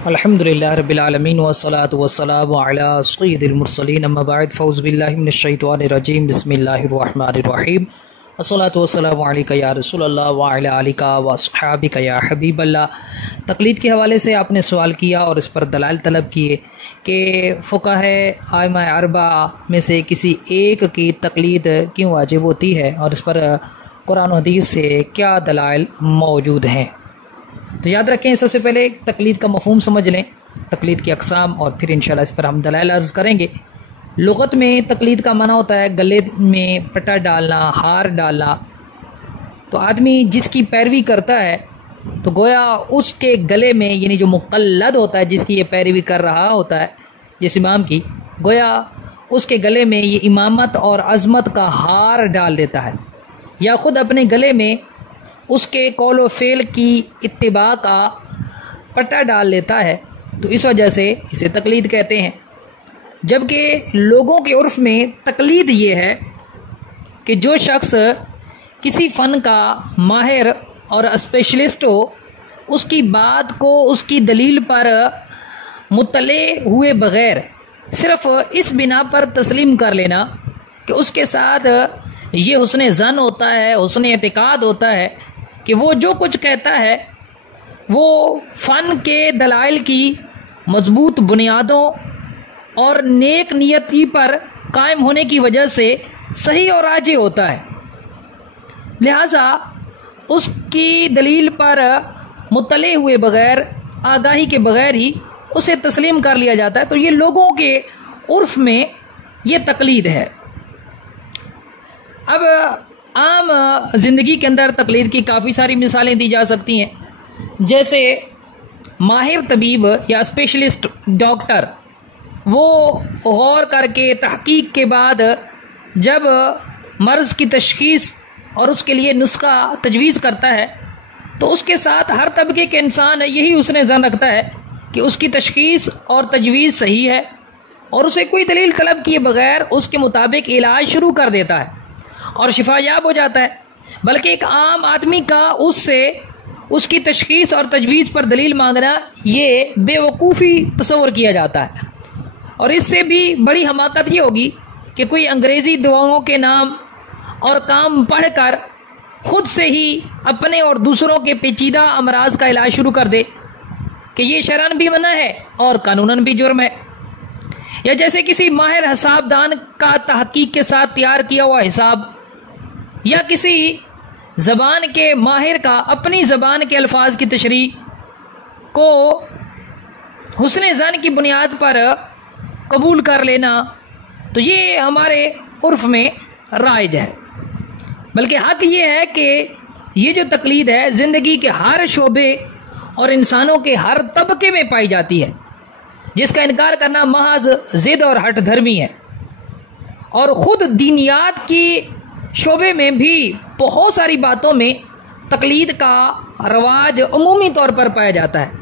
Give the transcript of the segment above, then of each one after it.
अल्हम्दुलिल्लाह रब्बिल आलमीन वस्सलातु वस्सलामु अला सय्यिदिल मुरसलीन अम्मा बअद फ़ौज़ु बिल्लाहि मिनश शैतानिर रजीम बिस्मिल्लाहिर रहमानिर रहीम अस्सलातु वस्सलामु अलैका या रसूलल्लाह व अला आलिका व अस्हाबिका या हबीबल्लाह। तक़लीद के हवाले से आपने सवाल किया और इस पर दलाइल तलब किए कि फ़ुक़हा आइम्मा अरबा में से किसी एक की तक़लीद क्यों वाजिब होती है और इस पर कुरान हदीस से क्या दलाइल मौजूद हैं। तो याद रखें, सबसे पहले तक़लीद का मफ़हूम समझ लें, तक़लीद की अक़साम, और फिर इंशाअल्लाह इस पर हम दलाइल अर्ज़ करेंगे। लुग़त में तक़लीद का माना होता है गले में पट्टा डालना, हार डालना। तो आदमी जिसकी पैरवी करता है तो गोया उसके गले में, यानी जो मुक़ल्लद होता है, जिसकी ये पैरवी कर रहा होता है जिस इमाम की, गोया उसके गले में ये इमामत और अज़मत का हार डाल देता है या ख़ुद अपने गले में उसके कौल व फ़ेल की इत्तिबा का पट्टा डाल लेता है। तो इस वजह से इसे तक़लीद कहते हैं। जबकि लोगों के उर्फ़ में तक़लीद ये है कि जो शख्स किसी फ़न का माहिर और स्पेशलिस्ट हो, उसकी बात को उसकी दलील पर मुत्तले हुए बग़ैर सिर्फ़ इस बिना पर तस्लीम कर लेना कि उसके साथ ये हुस्न ज़न होता है, हुस्न एतिक़ाद होता है कि वो जो कुछ कहता है वो फ़न के दलाइल की मज़बूत बुनियादों और नेक नियति पर कायम होने की वजह से सही और राजी होता है। लिहाजा उसकी दलील पर मुत्तले हुए बग़ैर, आगाही के बग़ैर ही उसे तस्लीम कर लिया जाता है। तो ये लोगों के उर्फ़ में ये तक़लीद है। अब आम ज़िंदगी के अंदर तक़लीद की काफ़ी सारी मिसालें दी जा सकती हैं। जैसे माहिर तबीब या स्पेशलिस्ट डॉक्टर, वो गौर करके तहक़ीक़ के बाद जब मर्ज़ की तशख़ीस और उसके लिए नुस्ख़ा तजवीज़ करता है तो उसके साथ हर तबके के इंसान यही हुस्न ज़न रखता है कि उसकी तशख़ीस और तजवीज़ सही है और उसे कोई दलील तलब किए बग़ैर उसके मुताबिक इलाज शुरू कर देता है और शिफायाब हो जाता है। बल्कि एक आम आदमी का उससे उसकी तशख़ीस और तजवीज़ पर दलील मांगना ये बेवकूफ़ी तस्वर किया जाता है। और इससे भी बड़ी हमाकत ये होगी कि कोई अंग्रेज़ी दवाओं के नाम और काम पढ़कर ख़ुद से ही अपने और दूसरों के पेचीदा अमराज का इलाज शुरू कर दे कि ये शरअन भी मना है और कानूनन भी जुर्म है। या जैसे किसी माहिर हिसाबदान का तहक़ीक़ के साथ तैयार किया हुआ हिसाब या किसी ज़बान के माहिर का अपनी ज़बान के अल्फाज की तशरीह को हुस्न ज़न की बुनियाद पर कबूल कर लेना, तो ये हमारे उर्फ़ में राइज है। बल्कि हक़ ये है कि ये जो तक़लीद है ज़िंदगी के हर शोबे और इंसानों के हर तबके में पाई जाती है, जिसका इनकार करना महज ज़िद और हट धर्मी है। और ख़ुद दीनियात की शोबे में भी बहुत सारी बातों में तक़लीद का रवाज अमूमी तौर पर पाया जाता है।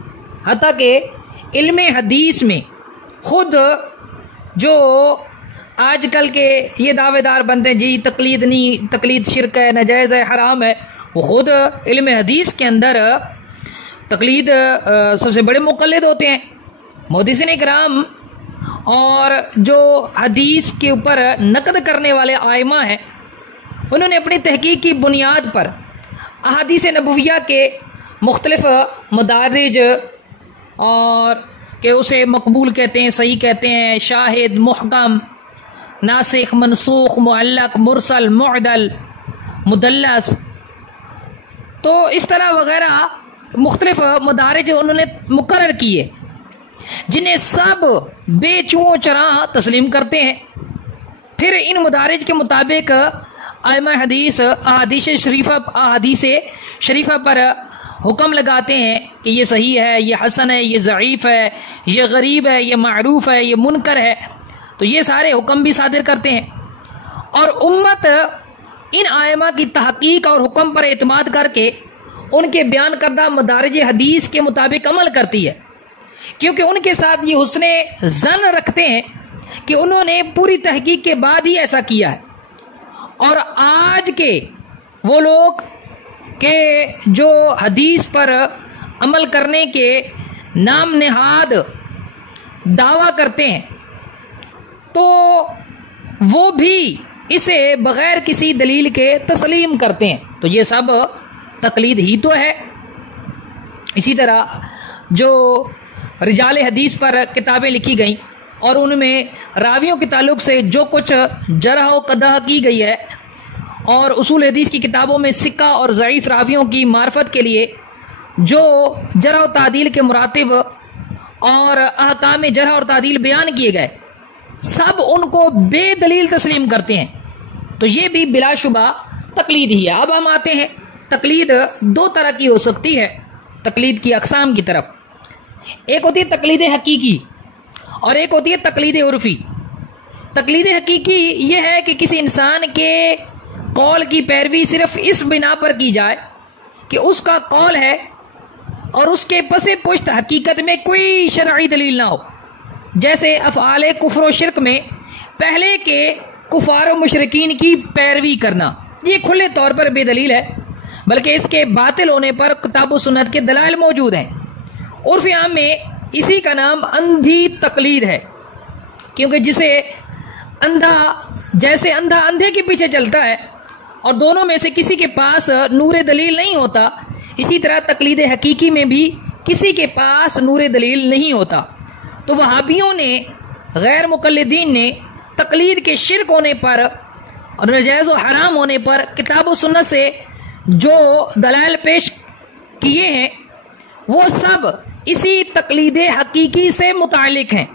हत्ता कि इल्म हदीस में ख़ुद जो आजकल के ये दावेदार बनते हैं, जी तक़लीद नहीं, तक़लीद शिरक है, नाजायज़ है, हराम है, वो ख़ुद इल्म हदीस के अंदर तक़लीद सबसे बड़े मुक़ल्लिद होते हैं। मुहद्दिसीन इकराम और जो हदीस के ऊपर नक़द करने वाले आइमा हैं, उन्होंने अपनी तहक़ीक़ की बुनियाद पर अहादीस नबविया के मुख्तलिफ मदारिज और कि उसे मकबूल कहते हैं, सही कहते हैं, शाहिद, मुहकम, नासिख, मनसूख, मुअल्लक़, मुरसल, मुअदल, मुदल्लस, तो इस तरह वग़ैरह मुख्तलिफ मदारिज उन्होंने मुकर्रर किए, जिन्हें सब बेचुओ चराह तस्लीम करते हैं। फिर इन मदारिज के मुताबिक आइमा हदीस अहादीस शरीफा पर हुक्म लगाते हैं कि ये सही है, ये हसन है, ये ज़ईफ़ है, ये गरीब है, ये मारूफ है, ये मुनकर है। तो ये सारे हुक्म भी सादिर करते हैं और उम्मत इन आइमा की तहक़ीक़ और हुक्म पर एतमाद करके उनके बयान करदा मदारिज हदीस के मुताबिक अमल करती है, क्योंकि उनके साथ ये हुस्ने ज़न रखते हैं कि उन्होंने पूरी तहक़ीक़ के बाद ही ऐसा किया है। और आज के वो लोग के जो हदीस पर अमल करने के नाम नेहाद दावा करते हैं तो वो भी इसे बगैर किसी दलील के तस्लीम करते हैं। तो ये सब तकलीद ही तो है। इसी तरह जो रिजाल हदीस पर किताबें लिखी गई और उनमें रावियों के ताल्लुक से जो कुछ जरह व कदह की गई है और उसूल हदीस की किताबों में सिक्का और ज़ईफ़ रावियों की मार्फत के लिए जो जरह व तादील के मुरातिब और अहकाम जरह और तादील बयान किए गए, सब उनको बेदलील तस्लीम करते हैं। तो ये भी बिलाशुबा तकलीद ही है। अब हम आते हैं तकलीद दो तरह की हो सकती है, तकलीद की अक़साम की तरफ। एक होती है तकलीद हकीकी और एक होती है तकलीद उर्फ़ी। तकलीद हकीकी ये है कि किसी इंसान के कौल की पैरवी सिर्फ इस बिना पर की जाए कि उसका कौल है और उसके पसे पुश्त हकीकत में कोई शरई दलील ना हो। जैसे अफ़आल कुफ्र व शिरक में पहले के कुफार व मुशरिकीन की पैरवी करना, ये खुले तौर पर बेदलील है, बल्कि इसके बातिल होने पर किताब व सुन्नत के दलाइल मौजूद हैं। उर्फ़ आम में इसी का नाम अंधी तकलीद है, क्योंकि जिसे जैसे अंधा अंधे के पीछे चलता है और दोनों में से किसी के पास नूर दलील नहीं होता, इसी तरह तकलीद हकीकी में भी किसी के पास नूर दलील नहीं होता। तो वहाबियों ने, गैर मुक़ल्लिदीन ने तकलीद के शिरक होने पर और नजायज़ व हराम होने पर किताब व सुन्नत से जो दलाइल पेश किए हैं वो सब इसी तकलीद हकीकी से मुतालिक हैं।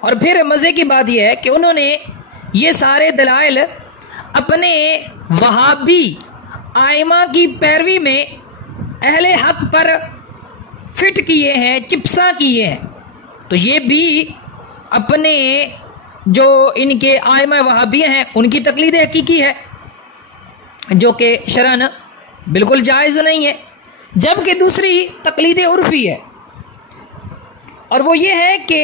और फिर मज़े की बात यह है कि उन्होंने ये सारे दलाइल अपने वहाबी आइमा की पैरवी में अहले हक पर फिट किए हैं, चिपसा किए हैं। तो ये भी अपने जो इनके आइमा वहाबी हैं उनकी तकलीद हकीकी है, जो कि शरअन बिल्कुल जायज़ नहीं है। जबकि दूसरी तकलीद उर्फ़ी है और वो ये है कि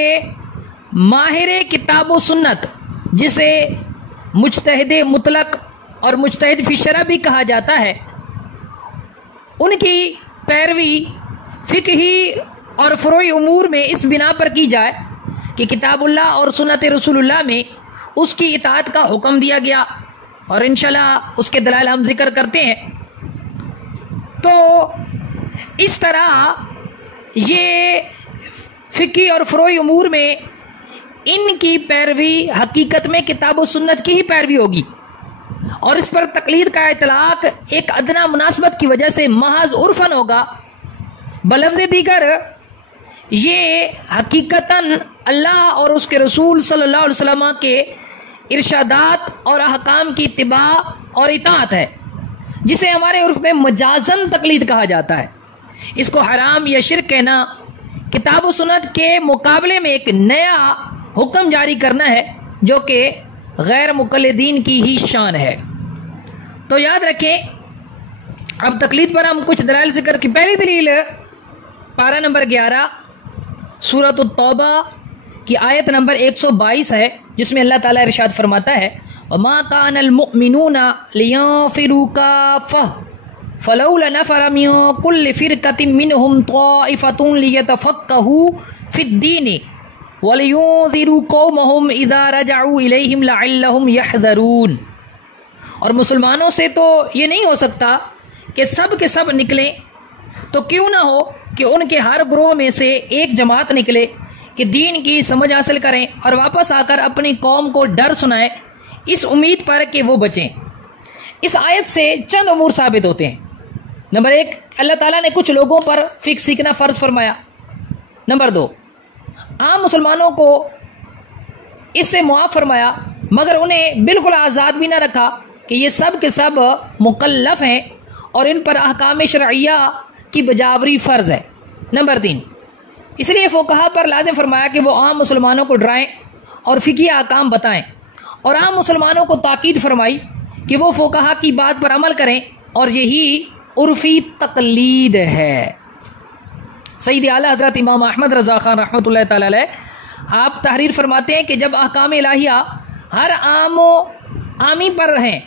माहिर किताब व सुन्नत, जिसे मुज्तहिद मुतलक और मुज्तहिद फ़ी शरअ भी कहा जाता है, उनकी पैरवी फ़िक़ही और फ़ुरूई उमूर में इस बिना पर की जाए कि किताबुल्लाह और सुन्नत रसूलुल्लाह में उसकी इताअत का हुक्म दिया गया और इंशाअल्लाह उसके दलाइल हम जिक्र करते हैं। तो इस तरह ये फ़िक़ही और फ़ुरूई उमूर में इनकी पैरवी हकीकत में किताब व सुन्नत की ही पैरवी होगी और इस पर तकलीद का इतलाक एक अदना मुनासबत की वजह से महज उर्फन होगा। बलफ्ज़ दीगर ये हकीकतन अल्लाह और उसके रसूल सल्लल्लाहु अलैहि वसल्लम के इरशादात और अहकाम की इत्तिबा और इताअत है, जिसे हमारे उर्फ में मजाजन तकलीद कहा जाता है। इसको हराम या शिर्क कहना किताब व सुन्नत के मुकाबले में एक नया हुक्म जारी करना है, जो कि गैर मुक़ल्लिदीन की ही शान है। तो याद रखें, अब तकलीद पर हम कुछ दलाइल जिक्र की। पहली दलील पारा नंबर 11 सूरत तौबा की आयत नंबर 122 है, जिसमें अल्लाह ताला इरशाद फरमाता है, वमा कानल मुमिनूना लियंफिरू काफ़्फ़ह फलौला नफ़र मिन कुल्लि फ़िरक़तिन मिनहुम ताइफ़तुन लियतफ़क़्क़हू फ़िद्दीन वलियुंज़िरू कौमहुम इज़ा रजअू इलैहिम लअल्लहुम यहज़रून। और मुसलमानों से तो ये नहीं हो सकता कि सब के सब निकलें, तो क्यों ना हो कि उनके हर ग्रोह में से एक जमात निकले कि दीन की समझ हासिल करें और वापस आकर अपनी कौम को डर सुनाएं, इस उम्मीद पर कि वो बचें। इस आयत से चंद उमूर साबित होते हैं। नंबर 1, अल्लाह ताला ने कुछ लोगों पर फ़िक़्ह सीखना फ़र्ज़ फरमाया। नंबर 2, आम मुसलमानों को इससे मुआफ़ फरमाया, मगर उन्हें बिल्कुल आज़ाद भी ना रखा कि ये सब के सब मुकल्लफ़ हैं और इन पर अहकाम शरइया की बजावरी फ़र्ज़ है। नंबर 3, इसलिए फ़ुक़हा पर लाज़िम फरमाया कि वो आम मुसलमानों को डराएं और फ़िक़ही अहकाम बताएं, और आम मुसलमानों को ताकीद फरमाई कि वो फ़ुक़हा की बात पर अमल करें, और यही उर्फ़ी तक़लीद है। सईद आला हज़रत इमाम अहमद रज़ा ख़ान रहमतुल्लाह तआला अलैह आप तहरीर फरमाते हैं कि जब अहकाम इलाहिया हर आमी पर रहें,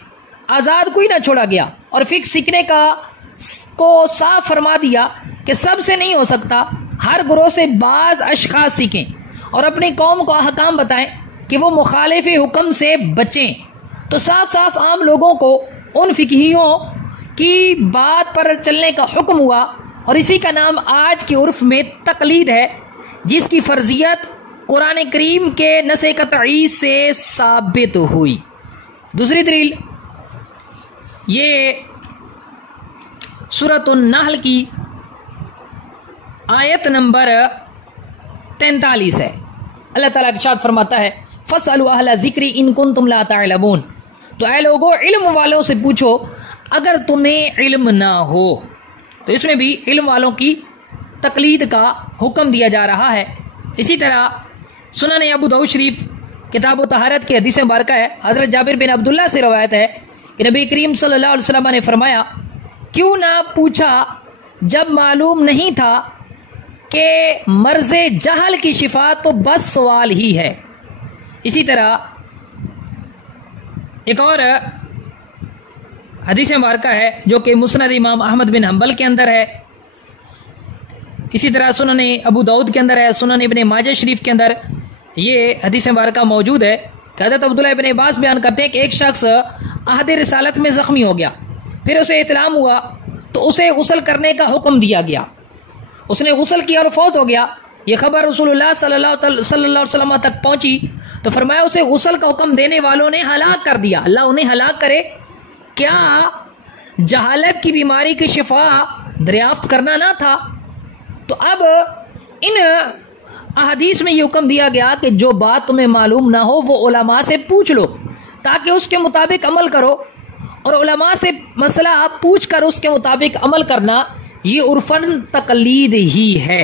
आज़ाद कोई ना छोड़ा गया और फ़िक़्ह सीखने को साफ फरमा दिया कि सबसे नहीं हो सकता, हर गुरोह से बाज अशखास सीखें और अपनी कौम को अहकाम बताएं कि वो मुखालिफ हुक्म से बचें। तो साफ साफ आम लोगों को उन फिकहियों की बात पर चलने का हुक्म हुआ और इसी का नाम आज की उर्फ में तकलीद है, जिसकी फर्जियत कुरान करीम के नसे कतई से साबित हुई। दूसरी दलील ये सूरतुन नहल की आयत नंबर 43 है। अल्लाह ताला इरशाद फरमाता है फसअलु अहला ज़िक्री इन कुंतुम ला तअलमून। तो ऐ लोगों, इल्म वालों से पूछो अगर तुम्हें इल्म ना हो। तो इसमें भी इल्म वालों की तकलीद का हुक्म दिया जा रहा है। इसी तरह सुनन अबू दाऊद शरीफ किताब तहारत की हदीस मुबारक है, हज़रत जाबिर बिन अब्दुल्लाह से रवायत है कि नबी करीम सल्लल्लाहु अलैहि वसल्लम ने फरमाया, क्यों ना पूछा जब मालूम नहीं था कि मर्ज़े जहल की शिफा तो बस सवाल ही है। इसी तरह एक और हदीस मुबारक है जो कि मुस्नद इमाम अहमद बिन हंबल के अंदर है। इसी तरह सुनन अबू दाऊद के अंदर है, सुनन इब्ने माजा शरीफ के अंदर ये हदीस मुबारक मौजूद है कि हज़रत अब्दुल्लाह इब्ने अब्बास बयान करते हैं कि एक शख्स अहद रिसालत में ज़ख्मी हो गया, फिर उसे इत्लाम हुआ तो उसे गुस्ल करने का हुक्म दिया गया। उसने गुस्ल किया और फौत हो गया। ये खबर रसूलुल्लाह सल्लल्लाहु अलैहि वसल्लम तक पहुंची तो फरमाया उसे गुस्ल का हुक्म देने वालों ने हलाक कर दिया, अल्लाह उन्हें हलाक करे। क्या जहालत की बीमारी की शिफा दरियाफ्त करना ना था? तो अब इन अहदीस में ये हुक्म दिया गया कि जो बात तुम्हें मालूम ना हो वो उलमा से पूछ लो ताकि उसके मुताबिक अमल करो, और उलमा से मसला पूछ कर उसके मुताबिक अमल करना ये उर्फन तकलीद ही है।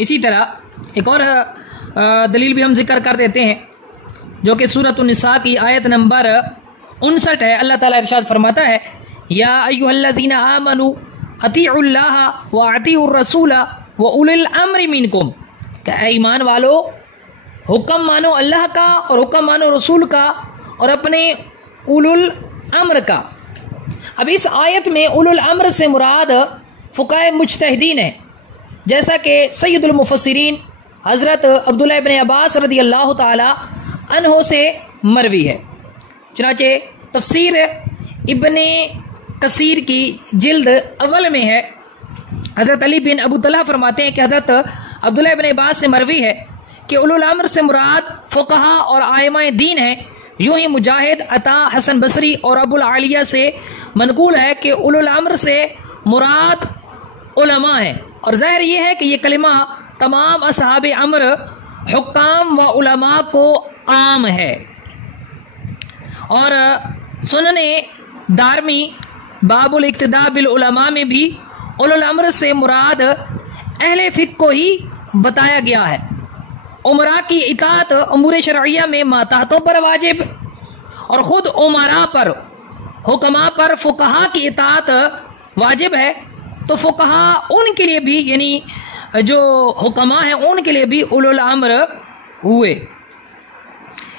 इसी तरह एक और दलील भी हम जिक्र कर देते हैं जो कि सूरत निसा की आयत नंबर 59 है। अल्लाह ताला इरशाद फरमाता है, या अय्युहल्लज़ीना आमनू अतीउल्लाह व अतीउर रसूला व उलिल अम्रि मिनकुम। ऐ ईमान वालो, हुक्म मानो अल्लाह का और हुक्म मानो रसूल का और अपने उलुल अम्र का। अब इस आयत में उलुल अम्र से मुराद फुकाए मुज्तहिदीन है, जैसा कि सैयदुल मुफस्सिरीन हज़रत अब्दुल्लाह इब्ने अब्बास रज़ी अल्लाह ताला अन्हो से मरवी है। चुनाचे तफसीर इब्ने कसीर की जिल्द अव्वल में है, हज़रत अली बिन अबू तलहा फरमाते हैं कि हज़रत अब्दुल्लाह इब्ने अब्बास से मरवी है कि उलुल अम्र से मुराद फुक़हा और आइमाए दीन है। यूं ही मुजाहिद, अता, हसन बसरी और अबुल आलिया से मनकूल है कि उलुल अम्र से मुराद उलमा है। और ज़ाहिर ये है कि ये कलिमा तमाम असहाबे अम्र, हुक्काम व उलमा को आम है। और सुनने दारमी बाबुल इक्तिदा बिल उलमा में भी उलुल अम्र से मुराद अहले फिक़्ह को ही बताया गया है। उमरा की इताअत उमूर शरइया में माताहतों पर वाजिब और ख़ुद उमरा पर, हुक्मा पर फुक़हा की इताअत वाजिब है। तो फुक़हा उनके लिए भी, यानी जो हुक्मा है उनके लिए भी उलुल अम्र हुए।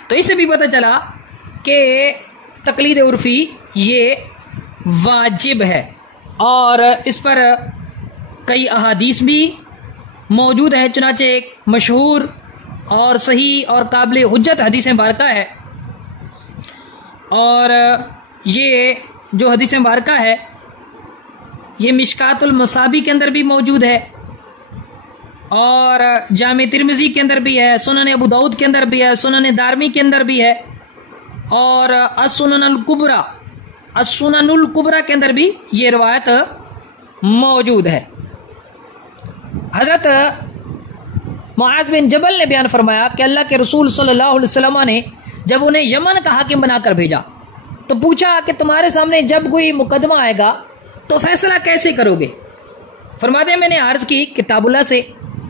तो इससे भी पता चला कि तकलीद उर्फ़ी ये वाजिब है और इस पर कई अहादीस भी मौजूद हैं। चुनाचे एक मशहूर और सही और काबिल हुज्जत हदीस मुबारक है, और ये जो हदीस मुबारक है ये मिशकातुल मसाबी के अंदर भी मौजूद है और जामे तिरमिज़ी के अंदर भी है, सुनन अबू दाऊद के अंदर भी है, सुनन दारमी के अंदर भी है और as-सुननुल कुबरा के अंदर भी ये रवायत मौजूद है। हज़रत मुआज़ बिन जबल ने बयान फरमाया कि अल्लाह के रसूल सल्लल्लाहु अलैहि वसल्लम ने जब उन्हें यमन का हाकिम बनाकर भेजा तो पूछा कि तुम्हारे सामने जब कोई मुकदमा आएगा तो फैसला कैसे करोगे? फरमाते मैंने अर्ज की किताबुल्लाह से।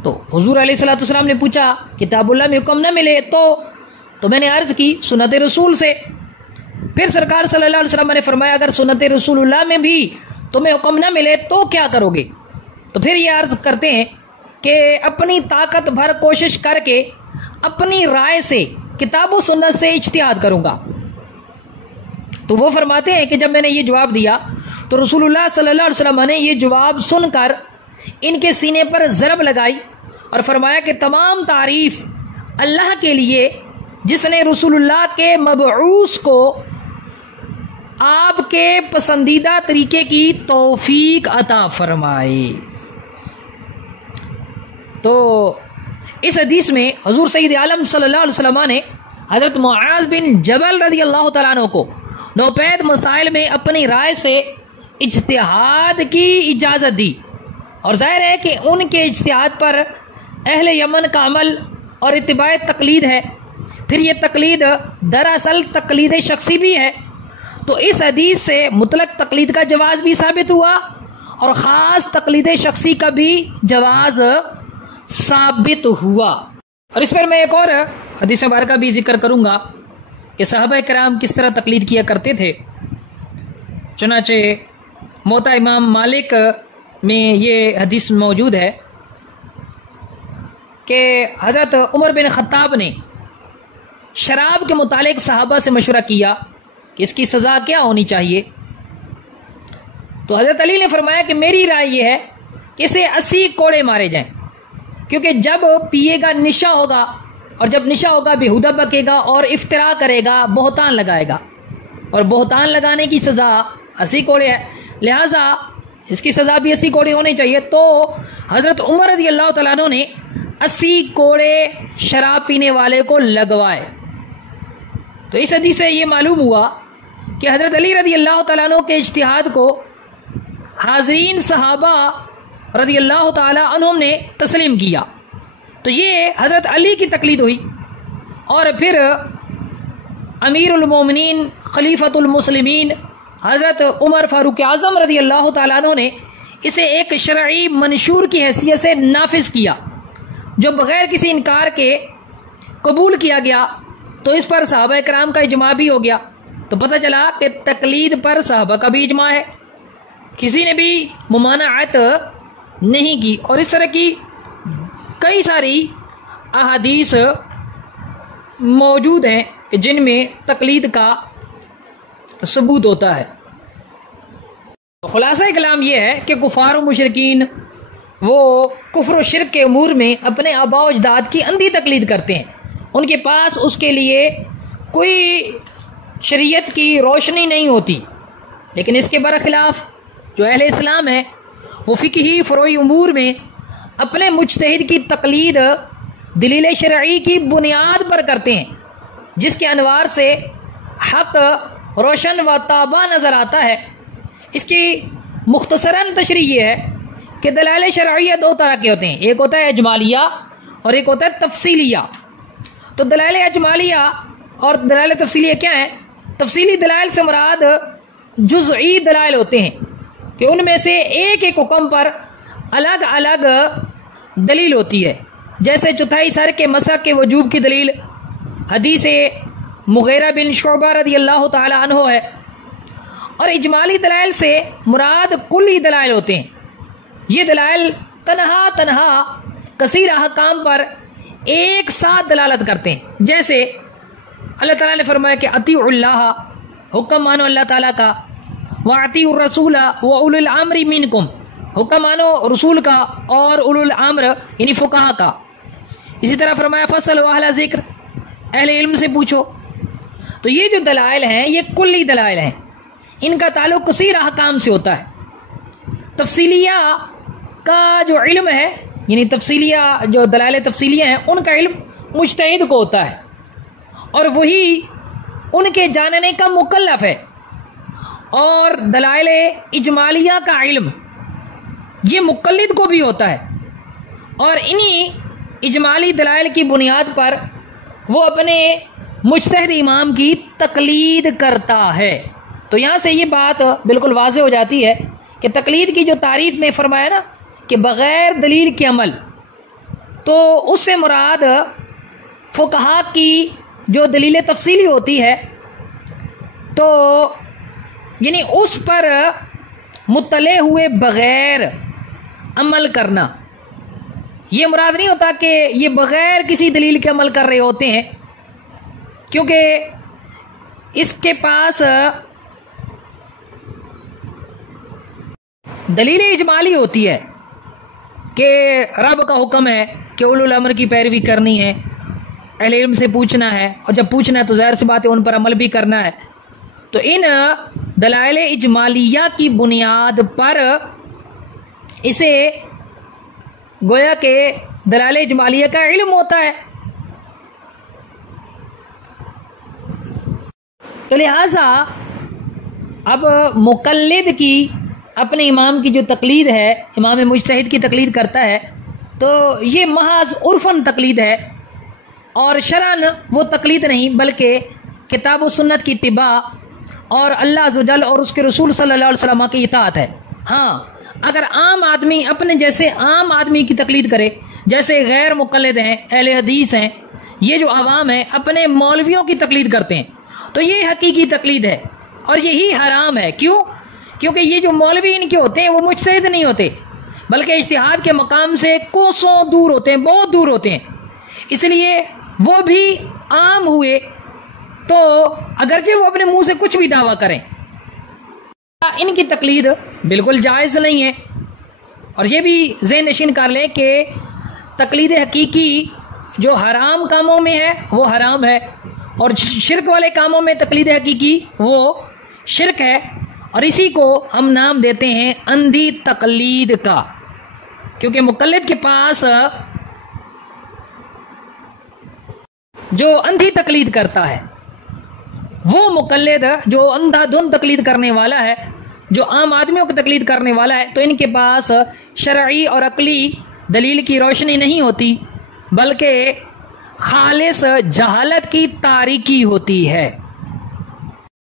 तो हुजूर अलैहिस्सलातु वस्सलाम ने पूछा किताबुल्लाह में हुक्म न मिले तो मैंने अर्ज की सुन्नत रसूल से। फिर सरकार सल्लल्लाहु अलैहि वसल्लम ने फरमाया अगर सुन्नत रसूलुल्लाह में भी तुम्हें हुक्म न मिले तो क्या करोगे? तो फिर ये अर्ज करते हैं कि अपनी ताकत भर कोशिश करके अपनी राय से किताब व सुन्नत से इज्तिहाद करूंगा। तो वो फरमाते हैं कि जब मैंने ये जवाब दिया तो रसूलुल्लाह सल्लल्लाहु अलैहि वसल्लम ने ये जवाब सुनकर इनके सीने पर ज़रब लगाई और फरमाया कि तमाम तारीफ अल्लाह के लिए जिसने रसूलुल्लाह के मबऊस को आपके पसंदीदा तरीके की तौफीक अता फरमाई। तो इस हदीस में हुजूर सईद आलम सल्लल्लाहु अलैहि वसल्लम ने हज़रत मुआज़ बिन जबल रज़ी अल्लाह तआला अन्हु को नौपैद मसाइल में अपनी राय से इज्तिहाद की इजाज़त दी, और जाहिर है कि उनके इज्तिहाद पर अहले यमन का अमल और इत्तिबाए तकलीद है। फिर ये तकलीद दरअसल तकलीद शख्सी भी है। तो इस हदीस से मुतलक तकलीद का जवाज़ भी साबित हुआ और ख़ास तकलीद शख्सी का भी जवाज़ साबित हुआ। और इस पर मैं एक और हदीस मुबारक का भी जिक्र करूँगा कि सहाबा कराम किस तरह तकलीद किया करते थे। चुनाचे मोता इमाम मालिक में ये हदीस मौजूद है कि हज़रत उमर बिन ख़त्ताब ने शराब के मुतालिक सहाबा से मशवरा किया कि इसकी सज़ा क्या होनी चाहिए। तो हज़रत अली ने फरमाया कि मेरी राय ये है कि इसे 80 कोड़े मारे जाएं, क्योंकि जब पिएगा निशा होगा, और जब निशा होगा बेहुदा बकेगा और इफ्तिरा करेगा, बोहतान लगाएगा, और बोहतान लगाने की सज़ा 80 कोड़े है, लिहाजा इसकी सज़ा भी 80 कोड़े होने चाहिए। तो हज़रत उमर रज़ी अल्लाह तआला अन्हु ने 80 कोड़े शराब पीने वाले को लगवाए। तो इस हदीस से ये मालूम हुआ कि हज़रत अली रज़ी अल्लाह तआला अन्हु के इज्तिहाद को हाज़रीन सहाबा रज़ी अल्लाह तआला अन्हुम ने तस्लीम किया। तो ये हज़रत अली की तकलीद हुई। और फिर अमीरुल मोमिनीन खलीफतुल मुस्लिमीन हज़रत उमर फ़ारूक आज़म रज़ी अल्लाह तआला अन्हु ने इसे एक शरई मंशूर की हैसियत से नाफिज किया, जो बग़ैर किसी इनकार के कबूल किया गया। तो इस पर सहाबा कराम का इजमा भी हो गया। तो पता चला कि तकलीद पर सहाबा का भी इजमा है, किसी ने भी मुमानअत नहीं की। और इस तरह की कई सारी अहादीस मौजूद हैं जिनमें तकलीद का सबूत होता है। खुलासा कलाम यह है कि कुफार व मुशरिकीन वो कुफ्र व शिरक के उमूर में अपने आबा व अजदाद की अंधी तकलीद करते हैं। उनके पास उसके लिए कोई शरीयत की रोशनी नहीं होती। लेकिन इसके बरखिलाफ जो अहले इस्लाम है वो फ़िक़ही फ़ुरूई उमूर में अपने मुज्तहिद की तकलीद दलील शरई की बुनियाद पर करते हैं, जिसके अनवार से हक़ रोशन व ताबा नज़र आता है। इसकी मुख्तसरन तशरीह ये है कि दलाइल शरइय्या दो तरह के होते हैं, एक होता है अजमालिया और एक होता है तफसीलिया। तो दलाइल अजमालिया और दलाइल तफसीलिया क्या है? तफसीली दलाइल से मुराद जुज़ई दलाइल होते हैं कि उनमें से एक एक हुक्म पर अलग अलग दलील होती है। जैसे चौथाई सर के मसक के वजूब की दलील हदीस मुगीरा बिन शुअबा रज़ी अल्लाह तआला अन्हु है। और इजमाली दलाइल से मुराद कुल्ली दलाइल होते हैं। ये दलाइल तनहा तनहा कसीर अहकाम पर एक साथ दलालत करते हैं। जैसे अल्लाह ताला ने फरमाया कि अतीउल्लाह, हुक्म मानो अल्लाह ताला का, व अतीउर रसूला व उलुल अम्रि मिनकुम, हुक्म मानो रसूल का और उलुल अम्र यानी फुकाहा का। इसी तरह फरमाया फसलु अहला ज़िक्र, अहले इल्म से पूछो। तो ये जो दलाइल हैं ये कुल्ली दलाइल हैं, इनका ताल्लुक कसीर अहकाम से होता है। तफसीलिया का जो इल्म है यानी तफसीलिया जो दलाइल तफसीलिया हैं उनका इल्म मुज्तहिद को होता है और वही उनके जानने का मुकल्लफ है। और दलाइल इजमालिया का इल्म ये मुकल्लिद को भी होता है और इन्हीं इजमाली दलाइल की बुनियाद पर वो अपने मुज्तहिद इमाम की तकलीद करता है। तो यहाँ से ये बात बिल्कुल वाज़ेह हो जाती है कि तकलीद की जो तारीफ़ में फरमाया ना कि बग़ैर दलील के अमल, तो उससे मुराद फ़ुक़हा की जो दलील तफसीली होती है तो यानी उस पर मुत्तले हुए बग़ैर अमल करना। ये मुराद नहीं होता कि ये बग़ैर किसी दलील के अमल कर रहे होते हैं, क्योंकि इसके पास दलील इजमाली होती है कि रब का हुक्म है कि उलुल अमर की पैरवी करनी है, अहले इल्म से पूछना है, और जब पूछना है तो ज़ाहिर सी बात है उन पर अमल भी करना है। तो इन दलाइल इजमालिया की बुनियाद पर इसे गोया के दलाइल इजमालिया का इल्म होता है। तो लिहाजा अब मुकल्लिद की अपने इमाम की जो तकलीद है, इमाम मुजतहिद की तकलीद करता है, तो ये महज उर्फन तकलीद है और शरअन वो तकलीद नहीं, बल्कि किताब व सुन्नत की इत्तिबा और अल्लाह अज़्ज़ व जल और उसके रसूल सल्लल्लाहु अलैहि वसल्लम की इताअत है। हाँ, अगर आम आदमी अपने जैसे आम आदमी की तकलीद करे, जैसे गैर मुकल्लिद हैं, अहले हदीस हैं, ये जो आवाम है अपने मौलवियों की तकलीद करते हैं, तो ये हकीकी तकलीद है और यही हराम है। क्यों? क्योंकि ये जो मौलवी इनके होते हैं वो मुजतहिद नहीं होते, बल्कि इज्तिहाद के मकाम से कोसों दूर होते हैं, बहुत दूर होते हैं। इसलिए वो भी आम हुए तो अगरचे वो अपने मुंह से कुछ भी दावा करें, इनकी तकलीद बिल्कुल जायज़ नहीं है। और ये भी ज़हन नशीन कर लें कि तकलीद हकीकी जो हराम कामों में है वो हराम है, और शिरक वाले कामों में तकलीद हकीकी वो शिरक है। और इसी को हम नाम देते हैं अंधी तकलीद का, क्योंकि मुकल्लिद के पास जो अंधी तकलीद करता है, वो मुकल्लिद जो अंधाधुन तकलीद करने वाला है, जो आम आदमियों की तकलीद करने वाला है, तो इनके पास शरई और अकली दलील की रोशनी नहीं होती, बल्कि खालिस जहालत की तारीकी होती है।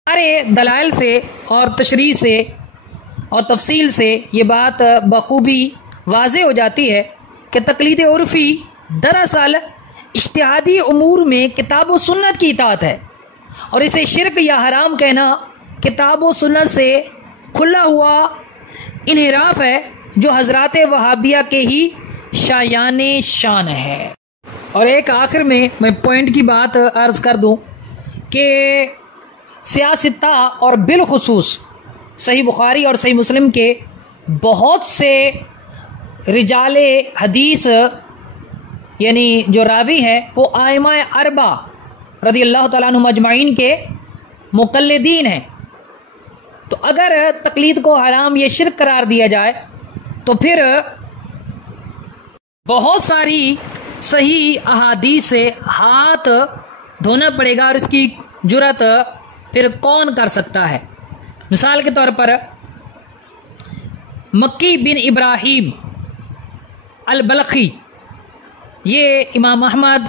सारे दलाइल से और तशरीह से और तफसील से ये बात बखूबी वाज़े हो जाती है कि तकलीद उर्फ़ी दरअसल इज्तिहादी उमूर में किताब व सुन्नत की इताअत है, और इसे शिरक या हराम कहना किताब व सुन्नत से खुला हुआ इनहिराफ है, जो हज़रात वहाबिया के ही शायाने शान है। और एक आखिर में मैं पॉइंट की बात अर्ज़ कर दूं कि सियासता और बिलखुसूस सही बुखारी और सही मुस्लिम के बहुत से रिजाले हदीस यानी जो रावी हैं वो आइमा अरबा रज़ी अल्लाह तआला अन्हुम अजमाइन के मुक़ल्लिदीन हैं। तो अगर तकलीद को हराम या शिरक करार दिया जाए तो फिर बहुत सारी सही अहादीस से हाथ धोना पड़ेगा, और इसकी जुरत फिर कौन कर सकता है। मिसाल के तौर पर मक्की बिन इब्राहीम अल बलखी, ये इमाम अहमद,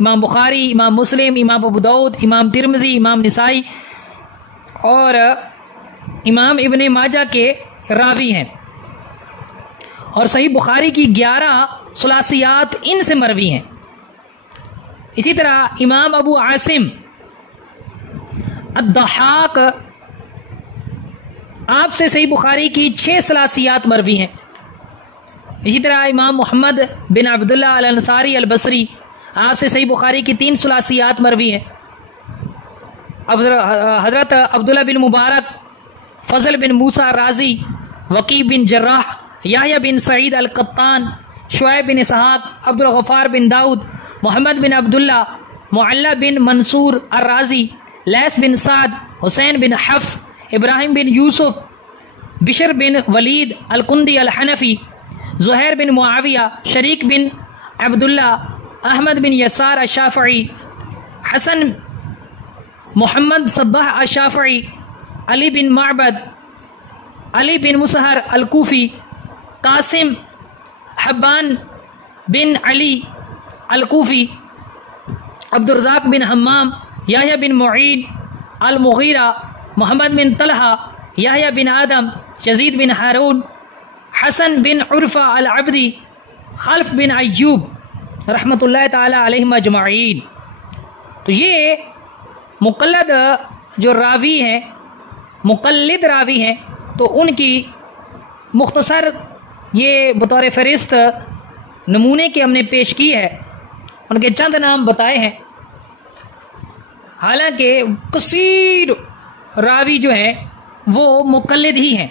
इमाम बुखारी, इमाम मुस्लिम, इमाम अबू दाऊद, इमाम तिरमिज़ी, इमाम निसाई और इमाम इब्ने माजा के रावी हैं, और सही बुखारी की 11 सुलासियात इनसे मरवी हैं। इसी तरह इमाम अबू आसिम अद्दहाक, आपसे सही बुखारी की 6 सलासियात मरवी हैं। इसी तरह इमाम मोहम्मद बिन अब्दुल्ला अल अंसारी अल बसरी, आपसे सही बुखारी की 3 सलासियात मरवी हैं। हज़रत अब्दुल्ला बिन मुबारक, फ़ज़ल बिन मूसा राजी, वकी बिन जर्राह, याह्या बिन सईद अल कत्तान, शुएब बिन इसहाक, अब्दुल गफ़ार बिन दाऊद, मोहम्मद बिन अब्दुल्ला, मुअल्ला बिन मंसूर अर राजी, लैस बिन साद, हुसैन बिन हफ्स, इब्राहिम बिन यूसुफ, बिशर बिन वलीद अल कुंदी अल हनफी, ज़ुहैर बिन मुआविया, शरीक बिन अब्दुल्ला, अहमद बिन यसार अशाफ़ई, हसन मोहम्मद सब्बाह अशाफ़ई, अली बिन माबद, अली बिन मुसहर अल कूफ़ी, कासिम हब्बान बिन अली अल कूफ़ी, अब्दुर्रज़ाक बिन हम्माम, याह्या बिन मुईन अल मुगीरा, मोहम्मद बिन तलहा, याह्या बिन आदम, यज़ीद बिन हारून, हसन बिन उर्फ़ा अल अब्दी, खल्फ बिन अय्यूब रहमतुल्लाह ताला अलैहिम अजमाइन। तो ये मुक़ल्लिद जो रावी हैं, मुक़ल्लिद रावी हैं, तो उनकी मुख्तसर ये बतौर फ़हरिस्त नमूने के हमने पेश की है, उनके चंद नाम बताए हैं। हालांकि कसीर रावी जो हैं वो मुक़ल्लिद ही हैं।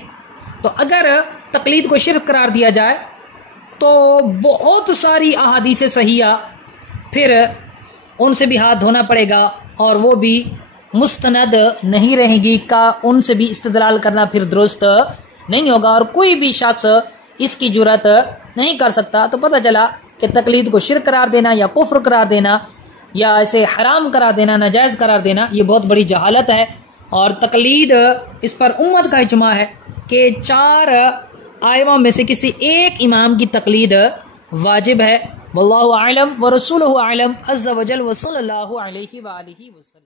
तो अगर तकलीद को शिरक करार दिया जाए तो बहुत सारी अहादीस सहिया फिर उनसे भी हाथ धोना पड़ेगा और वो भी मुस्तनद नहीं रहेगी का उनसे भी इस्तेदलाल करना फिर दुरुस्त नहीं होगा और कोई भी शख्स इसकी जुरत नहीं कर सकता। तो पता चला कि तकलीद को शिर्क करार देना या कुफ्र करार देना या ऐसे हराम करार देना, नाजायज़ करार देना, ये बहुत बड़ी जहालत है। और तकलीद इस पर उम्मत का इजमा है कि 4 आइमा में से किसी एक इमाम की तकलीद वाजिब है। वल्लाहु आलम व रसूलुहु आलम अज़्ज़ा वजल व सल्लल्लाहु अलैहि व आलिहि वसल्लम।